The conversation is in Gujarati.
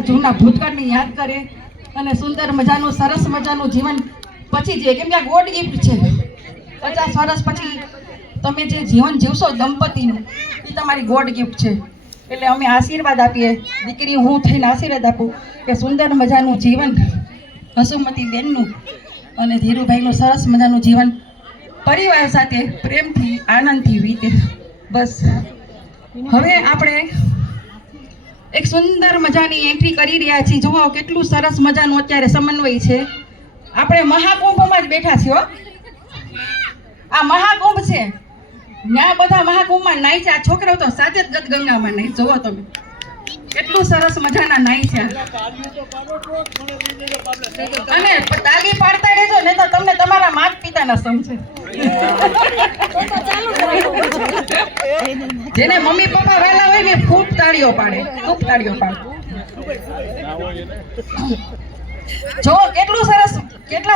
જૂના ભૂતકાળને યાદ કરે અને સુંદર મજાનું સરસ મજાનું જીવન પછી જે કેમ કે આ ગોડ ગિફ્ટ છે 50 વર્ષ પછી તમે જે જીવન જીવશો દંપતીનું એ તમારી ગોડ ગિફ્ટ છે એટલે અમે આશીર્વાદ આપીએ દીકરી હું થઈને આશીર્વાદ આપું કે સુંદર મજાનું જીવન હસુમતી બેનનું અને ધીરુભાઈનું સરસ મજાનું જીવન પરિવાર સાથે પ્રેમથી આનંદથી વીતે બસ હવે આપણે એક સુંદર મજાની એન્ટ્રી કરી રહ્યા છીએ જુઓ કેટલું સરસ મજાનું અત્યારે સમન્વય છે આપણે મહાકુંભમાં જ બેઠા છીએ આ મહાકુંભ છે ત્યાં બધા મહાકુંભમાં નાય છે આ છોકરાઓ તો સાચે જ ગંગામાં નાય જુઓ તમે કેટલું સરસ મજાના નાય છે અને તાલી પાડતા રહેજો ને તો તમને તમારા માત પિતાના સમજે જેને મમ્મી પપ્પા વહેલા હોય ને ખૂબ તાળીઓ પાડે જો કેટલું સરસ કેટલા